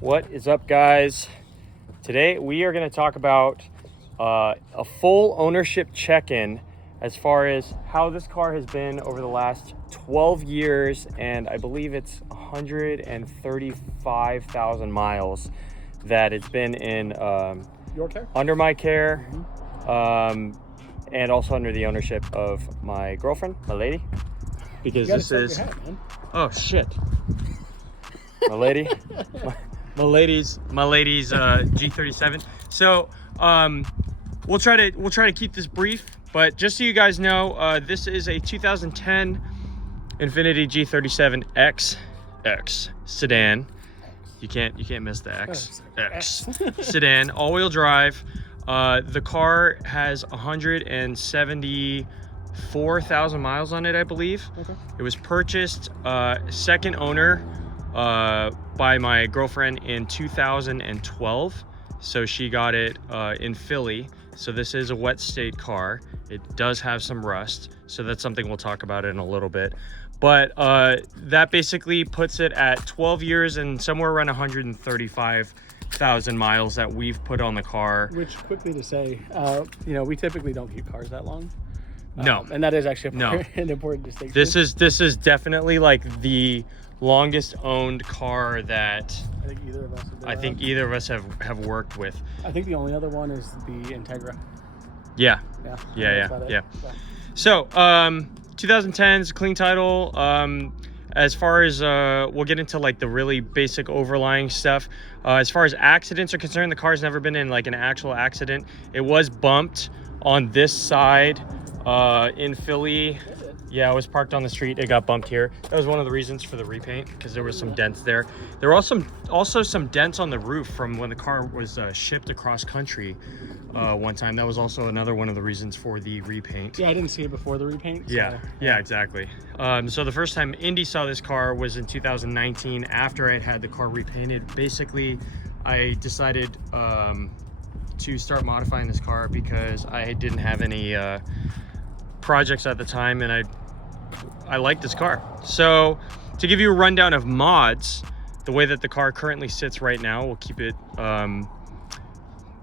What is up, guys? Today we are going to talk about a full ownership check-in as far as how this car has been over the last 12 years, and I believe it's 135,000 miles that it's been in your care? under my care, and also under the ownership of my girlfriend, my lady, because this is oh shit, my lady. My lady's G37. So we'll try to keep this brief, but just so you guys know, this is a 2010 Infiniti G37 X sedan. You can't miss the X sedan, all-wheel drive. The car has 174,000 miles on it, I believe. Okay. It was purchased second owner by my girlfriend in 2012. So she got it in Philly. So this is a wet state car. It does have some rust, so that's something we'll talk about in a little bit. But that basically puts it at 12 years and somewhere around 135,000 miles that we've put on the car. Which, quickly to say, we typically don't keep cars that long. No. And that is actually an important distinction. This is definitely like the longest owned car that I think either of us have worked with. I think the only other one is the Integra. Yeah. So 2010's clean title. As far as we'll get into like the really basic overlying stuff. As far as accidents are concerned, the car's never been in like an actual accident. It was bumped on this side in Philly. Yeah, it was parked on the street. It got bumped here. That was one of the reasons for the repaint, because there was some dents there. There were also some dents on the roof from when the car was shipped across country one time. That was also another one of the reasons for the repaint. Yeah, I didn't see it before the repaint. So. Yeah, exactly. So the first time Indy saw this car was in 2019 after I'd had the car repainted. Basically, I decided to start modifying this car because I didn't have any projects at the time, and I like this car. So to give you a rundown of mods, the way that the car currently sits right now, we'll keep it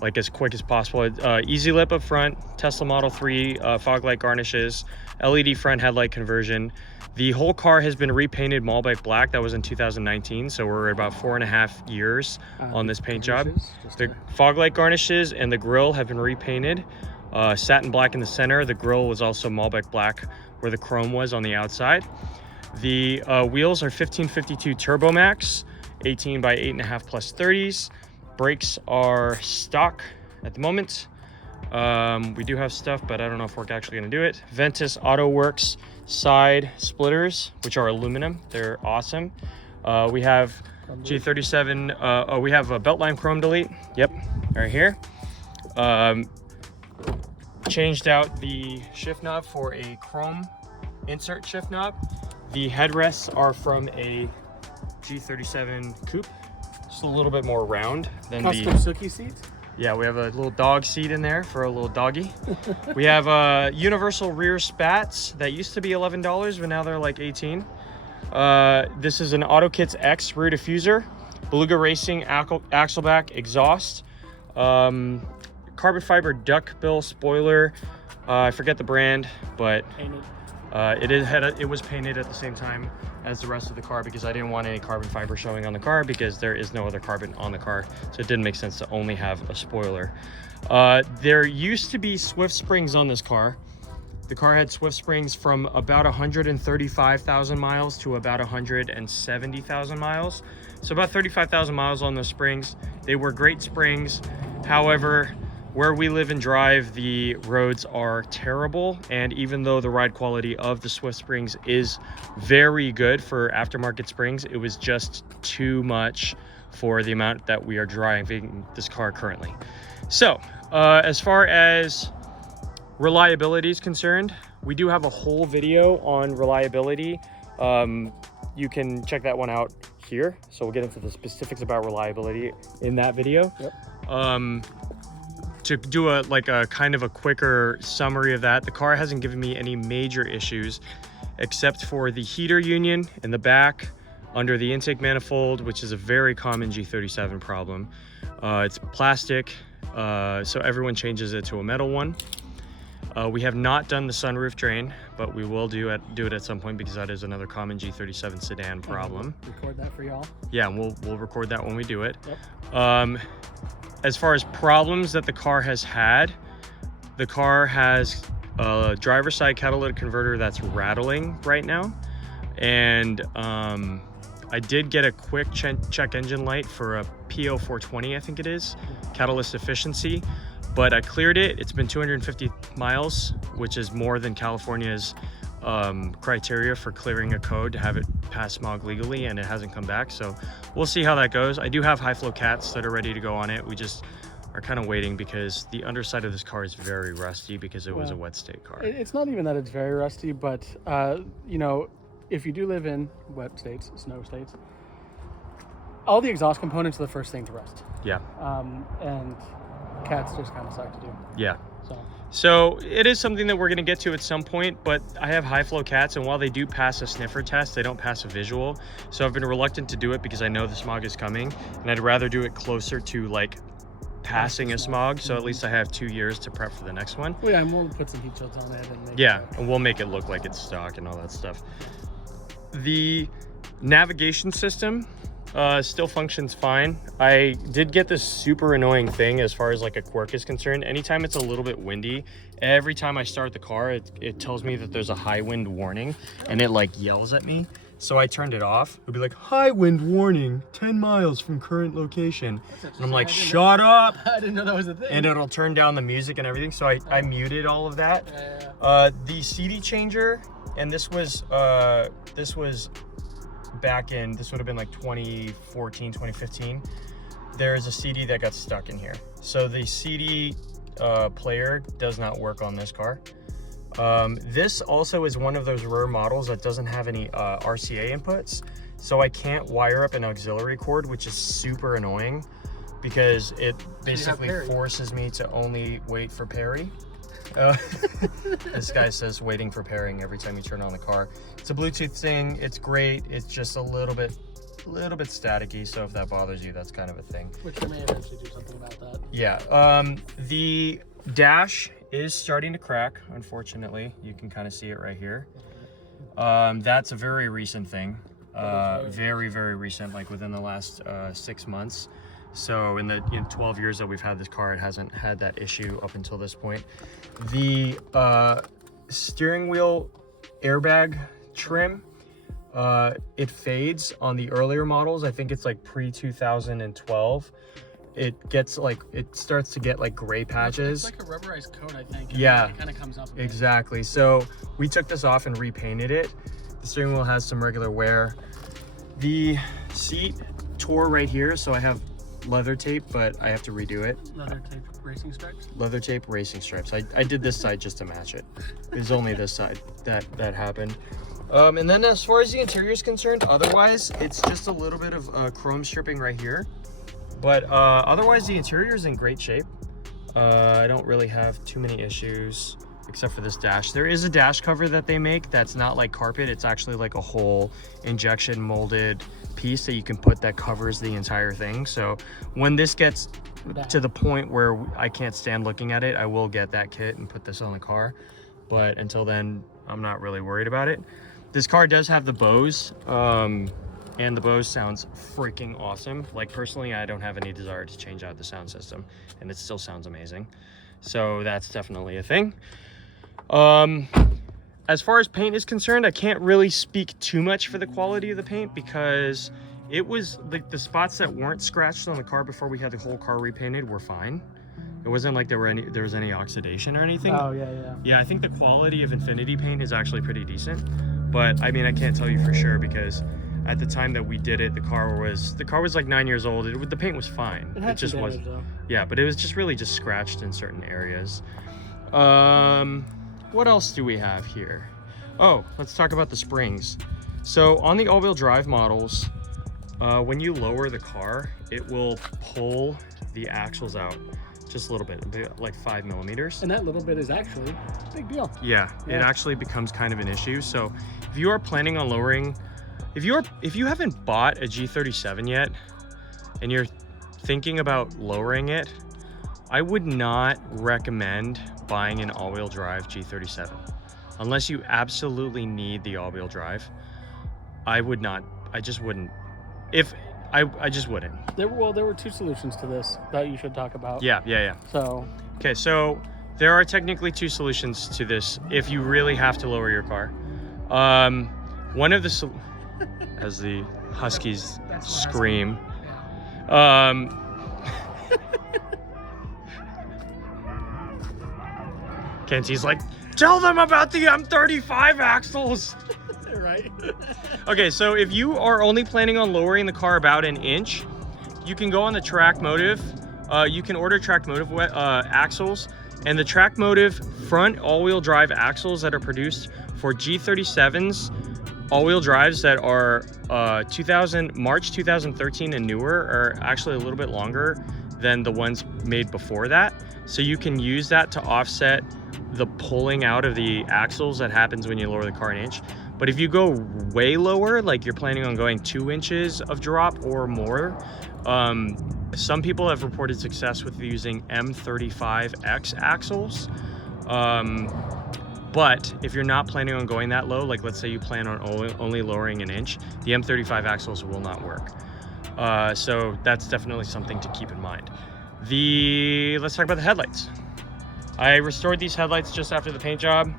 like as quick as possible. Easy lip up front, Tesla Model 3 fog light garnishes, LED front headlight conversion. The whole car has been repainted Malbec black. That was in 2019, so we're at about 4.5 years on this paint job. The fog light garnishes and the grille have been repainted. Satin black in the center. The grille was also Malbec black where the chrome was on the outside. The wheels are 1552 Turbo Max, 18 by 8.5 plus 30s. Brakes are stock at the moment. We do have stuff, but I don't know if we're actually going to do it. Ventus Auto Works side splitters, which are aluminum. They're awesome. We have G37. We have a Beltline Chrome Delete. Yep, right here. Changed out the shift knob for a chrome insert shift knob. The headrests are from a G37 coupe, just a little bit more round than custom Suki seats. Yeah, we have a little dog seat in there for a little doggy. We have universal rear spats that used to be $11, but now they're like 18. This is an AutoKits X rear diffuser, Beluga Racing axleback exhaust. Carbon fiber duckbill spoiler. I forget the brand, but it was painted at the same time as the rest of the car because I didn't want any carbon fiber showing on the car because there is no other carbon on the car, so it didn't make sense to only have a spoiler. There used to be Swift springs on this car. The car had Swift springs from about 135,000 miles to about 170,000 miles, so about 35,000 miles on those springs. They were great springs. However, where we live and drive, the roads are terrible, and even though the ride quality of the Swift springs is very good for aftermarket springs, it was just too much for the amount that we are driving this car currently. So as far as reliability is concerned, we do have a whole video on reliability. You can check that one out here, so we'll get into the specifics about reliability in that video. Yep. To do a kind of a quicker summary of that, the car hasn't given me any major issues except for the heater union in the back under the intake manifold, which is a very common G37 problem. It's plastic, so everyone changes it to a metal one. We have not done the sunroof drain, but we will do it at some point because that is another common G37 sedan problem. Record that for y'all. Yeah, and we'll record that when we do it. Yep. As far as problems that the car has a driver's side catalytic converter that's rattling right now, and I did get a quick check engine light for a PO420, I think it is, catalyst efficiency, but I cleared it. It's been 250 miles, which is more than California's criteria for clearing a code to have it pass smog legally, and it hasn't come back. So we'll see how that goes. I do have high flow cats that are ready to go on it. We just are kind of waiting because the underside of this car is very rusty because it was a wet state car. It's not even that it's very rusty, but you know, if you do live in wet states, snow states, all the exhaust components are the first thing to rust. Yeah. And cats just kind of suck to do. Yeah. So it is something that we're going to get to at some point, but I have high flow cats, and while they do pass a sniffer test, they don't pass a visual. So I've been reluctant to do it because I know the smog is coming, and I'd rather do it closer to like passing a smog, so at least I have 2 years to prep for the next one. Well, yeah, and we'll put some heat shields on it and and we'll make it look like it's stock and all that stuff. The navigation system still functions fine. I did get this super annoying thing as far as like a quirk is concerned. Anytime it's a little bit windy, every time I start the car, it tells me that there's a high wind warning, and it like yells at me. So I turned it off. It'd be like, high wind warning, 10 miles from current location. And I'm like, shut up. I didn't know that was a thing. And it'll turn down the music and everything. So I muted all of that. The CD changer, and this was back in, this would have been like 2014, 2015. There's a CD that got stuck in here. So the CD player does not work on this car. This also is one of those rare models that doesn't have any RCA inputs, so I can't wire up an auxiliary cord, which is super annoying because it basically forces me to only wait for Perry. This guy says waiting for pairing every time you turn on the car. It's a Bluetooth thing. It's great. It's just a little bit staticky, so if that bothers you, that's kind of a thing. Which I may eventually do something about that. Yeah. The dash is starting to crack, unfortunately. You can kind of see it right here. That's a very recent thing. Very, very recent, like within the last 6 months. So in the 12 years that we've had this car, it hasn't had that issue up until this point. The steering wheel airbag trim, it fades on the earlier models. I think it's like pre-2012. It gets like, it starts to get like gray patches. It's like a rubberized coat, I think. Yeah, it kind of comes up. Exactly. So we took this off and repainted it. The steering wheel has some regular wear. The seat tore right here, so I have leather tape, but I have to redo it. Leather tape racing stripes? Leather tape racing stripes. I did this side just to match it. It was only this side that happened. And then as far as the interior is concerned, otherwise it's just a little bit of chrome stripping right here. But otherwise the interior is in great shape. I don't really have too many issues except for this dash. There is a dash cover that they make that's not like carpet. It's actually like a whole injection molded piece that you can put that covers the entire thing. So when this gets to the point where I can't stand looking at it, I will get that kit and put this on the car. But until then, I'm not really worried about it. This car does have the Bose, and the Bose sounds freaking awesome. Like personally, I don't have any desire to change out the sound system, and it still sounds amazing. So that's definitely a thing. As far as paint is concerned, I can't really speak too much for the quality of the paint because it was like the spots that weren't scratched on the car before we had the whole car repainted were fine. It wasn't like there was any oxidation or anything. Oh yeah. Yeah, I think the quality of Infinity paint is actually pretty decent, but I mean I can't tell you for sure because at the time that we did it, the car was like 9 years old. The paint was fine. It just was. Yeah, but it was just really just scratched in certain areas. What else do we have here? Oh, let's talk about the springs. So on the all-wheel drive models, when you lower the car, it will pull the axles out just a little bit, like 5 millimeters. And that little bit is actually a big deal. Yeah, it actually becomes kind of an issue. So if you are planning on lowering if you haven't bought a G37 yet and you're thinking about lowering it, I would not recommend buying an all-wheel drive G37 unless you absolutely need the all-wheel drive. I just wouldn't. I just wouldn't. There were two solutions to this that you should talk about. Yeah. So okay, so there are technically two solutions to this if you really have to lower your car. One of the as the huskies scream. Kenzie's like, tell them about the M35 axles. Right. Okay, so if you are only planning on lowering the car about an inch, you can go on the Track Motive. You can order Track Motive axles, and the Track Motive front all-wheel drive axles that are produced for G37s all-wheel drives that are March 2013 and newer are actually a little bit longer than the ones made before that. So you can use that to offset the pulling out of the axles that happens when you lower the car an inch. But if you go way lower, like you're planning on going 2 inches of drop or more, some people have reported success with using M35X axles. But if you're not planning on going that low, like let's say you plan on only lowering an inch, the M35 axles will not work. So that's definitely something to keep in mind. Let's talk about the headlights. I restored these headlights just after the paint job.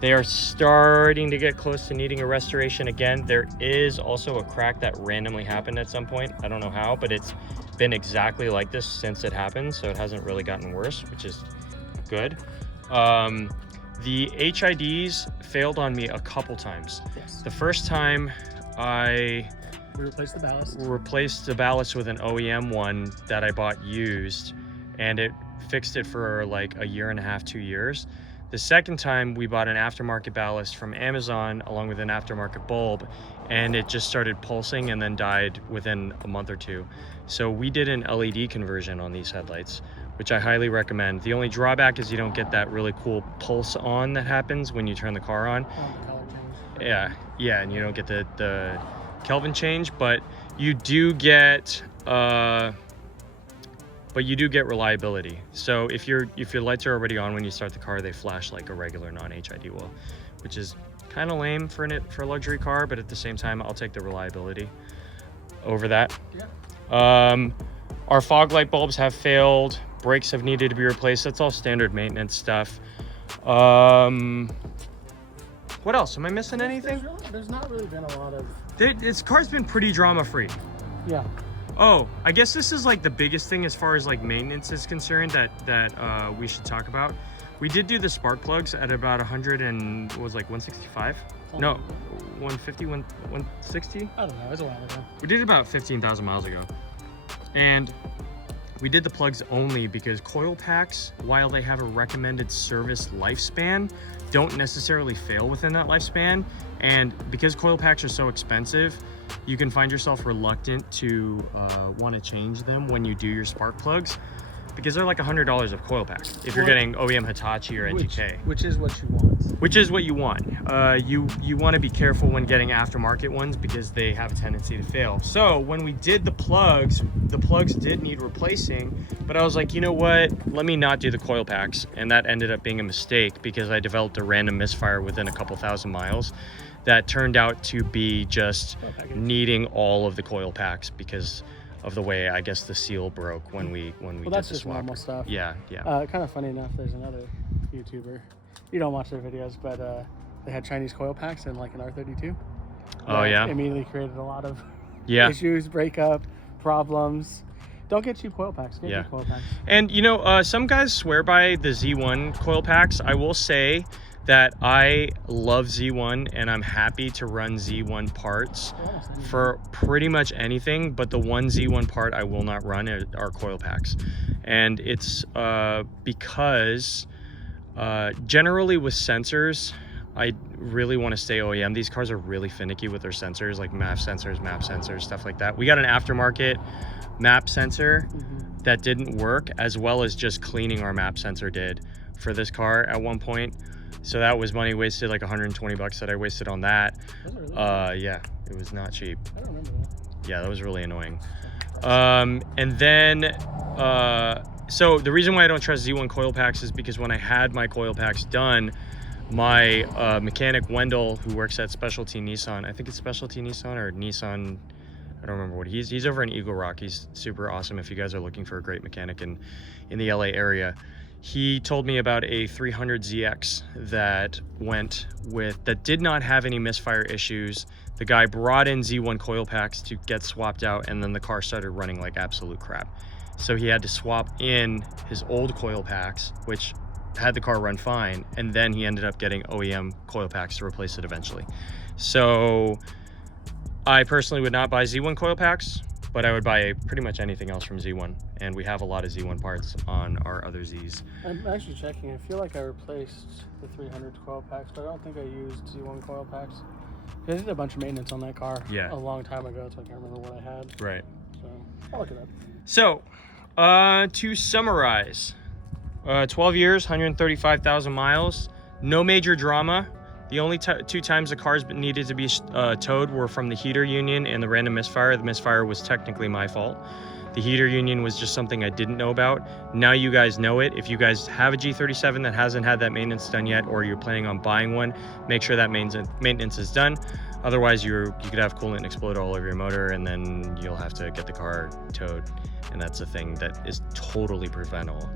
They are starting to get close to needing a restoration again. There is also a crack that randomly happened at some point. I don't know how, but it's been exactly like this since it happened, so it hasn't really gotten worse, which is good. The HIDs failed on me a couple times. Yes. The first time we replaced the ballast with an OEM one that I bought used, and it fixed it for like a year and a half, 2 years. The second time we bought an aftermarket ballast from Amazon along with an aftermarket bulb, and it just started pulsing and then died within a month or two. So we did an LED conversion on these headlights, which I highly recommend. The only drawback is you don't get that really cool pulse on that happens when you turn the car on. Yeah, and you don't get the Kelvin change, but you do get reliability. So if your lights are already on when you start the car, they flash like a regular non-HID will, which is kind of lame for a luxury car, but at the same time, I'll take the reliability over that. Yeah. Our fog light bulbs have failed. Brakes have needed to be replaced. That's all standard maintenance stuff. What else? Am I missing anything? There's not really been a lot of... This car's been pretty drama-free. Yeah. Oh, I guess this is like the biggest thing as far as like maintenance is concerned that we should talk about. We did do the spark plugs at about 165? No, 150, 160? I don't know, it was a while ago. We did it about 15,000 miles ago. And we did the plugs only because Coil Packs, while they have a recommended service lifespan, don't necessarily fail within that lifespan. And because Coil Packs are so expensive, you can find yourself reluctant to want to change them when you do your spark plugs, because they're like $100 of Coil Packs if you're getting OEM Hitachi or NGK. Which is what you want. Which is what you want. You want to be careful when getting aftermarket ones because they have a tendency to fail. So when we did the plugs did need replacing, but I was like, you know what? Let me not do the Coil Packs. And that ended up being a mistake because I developed a random misfire within a couple thousand miles that turned out to be just needing all of the Coil Packs because of the way I guess the seal broke when we did the swap. Well, that's just normal stuff. Yeah. Kind of funny enough, there's another YouTuber. You don't watch their videos, but they had Chinese Coil Packs in like an R32. Oh yeah. Immediately created a lot of issues, breakup, problems. Don't get cheap Coil Packs. Get cheap Coil Packs. And you know, some guys swear by the Z1 Coil Packs. I will say that I love Z1 and I'm happy to run Z1 parts for pretty much anything, but the one Z1 part I will not run are Coil Packs. And it's because generally with sensors, I really want to stay OEM. These cars are really finicky with their sensors, like map sensors, stuff like that. We got an aftermarket map sensor that didn't work, as well as just cleaning our map sensor did for this car at one point. So that was money wasted, like 120 bucks that I wasted on that. Yeah, It was not cheap. I don't remember that. Yeah, that was really annoying. And then, so the reason why I don't trust Z1 Coil Packs is because when I had my coil packs done, my mechanic Wendell, who works at Specialty Nissan, I think it's Specialty Nissan or Nissan, I don't remember what he's over in Eagle Rock. He's super awesome if you guys are looking for a great mechanic in the LA area. He told me about a 300ZX that did not have any misfire issues. The guy brought in Z1 coil packs to get swapped out, and then the car started running like absolute crap. So he had to swap in his old coil packs, which had the car run fine, and then he ended up getting OEM coil packs to replace it eventually. So I personally would not buy Z1 coil packs, but I would buy pretty much anything else from Z1, and we have a lot of Z1 parts on our other Zs. I'm actually checking. I feel like I replaced the 300 coil packs, but I don't think I used Z1 coil packs. I did a bunch of maintenance on that car a long time ago, so I can't remember what I had. Right. So I'll look it up. So, to summarize, 12 years, 135,000 miles, no major drama. The only two times the cars needed to be towed were from the heater union and the random misfire. The misfire was technically my fault. The heater union was just something I didn't know about. Now you guys know it. If you guys have a G37 that hasn't had that maintenance done yet, or you're planning on buying one, make sure that maintenance is done. Otherwise, you could have coolant explode all over your motor, and then you'll have to get the car towed. And that's a thing that is totally preventable.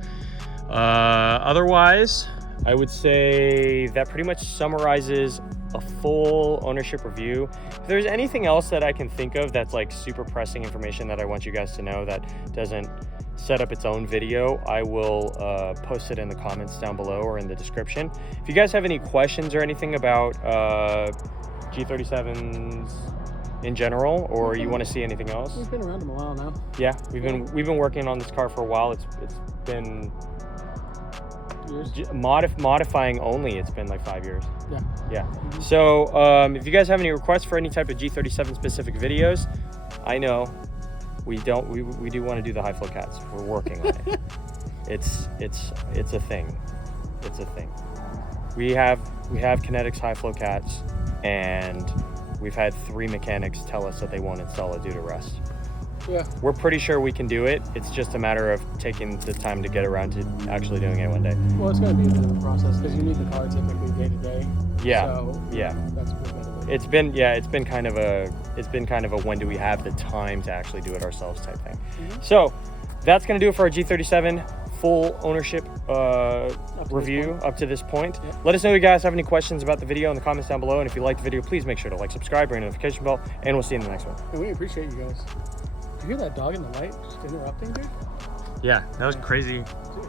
Otherwise, I would say that pretty much summarizes a full ownership review. If there's anything else that I can think of that's like super pressing information that I want you guys to know that doesn't set up its own video, I will post it in the comments down below or in the description. If you guys have any questions or anything about G37s in general, or you want to see anything else. We've been around them a while now. Yeah, we've been working on this car for a while. It's been modifying only, it's been like 5 years. Yeah. So if you guys have any requests for any type of G37 specific videos, I know we do want to do the high flow cats. We're working on it. It's a thing. It's a thing. We have Kinetics high flow cats, and we've had 3 mechanics tell us that they won't install it due to rust. Yeah. We're pretty sure we can do it. It's just a matter of taking the time to get around to actually doing it one day. Well, it's going to be a bit of a process because you need the car typically day to day. Yeah. So, yeah. That's a good bit of it. It's been kind of a when do we have the time to actually do it ourselves type thing. So that's going to do it for our G37 full ownership review up to this point. Yeah. Let us know if you guys have any questions about the video in the comments down below, and if you liked the video, please make sure to like, subscribe, ring the notification bell, and we'll see you in the next one. And we appreciate you guys. Did you hear that dog in the light just interrupting, dude? Yeah, that was crazy. Dude.